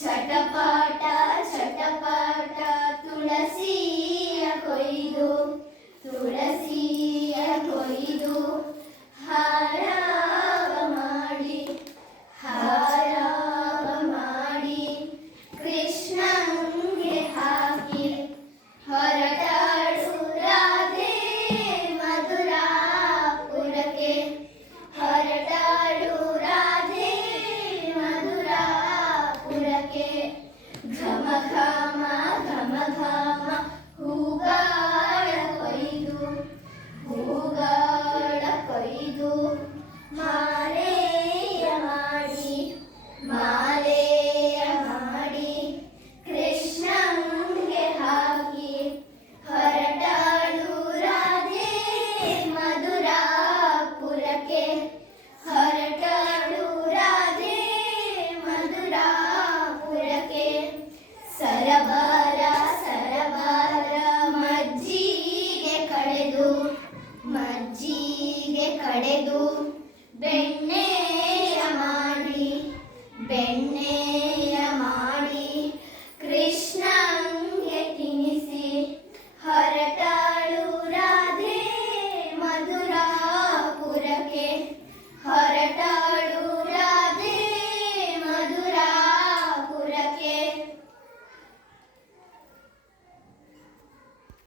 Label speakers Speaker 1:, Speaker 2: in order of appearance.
Speaker 1: ಚಟಪಾಟ ಚಟಪಾಟ के घमक ಕಡೆದು ಬೇ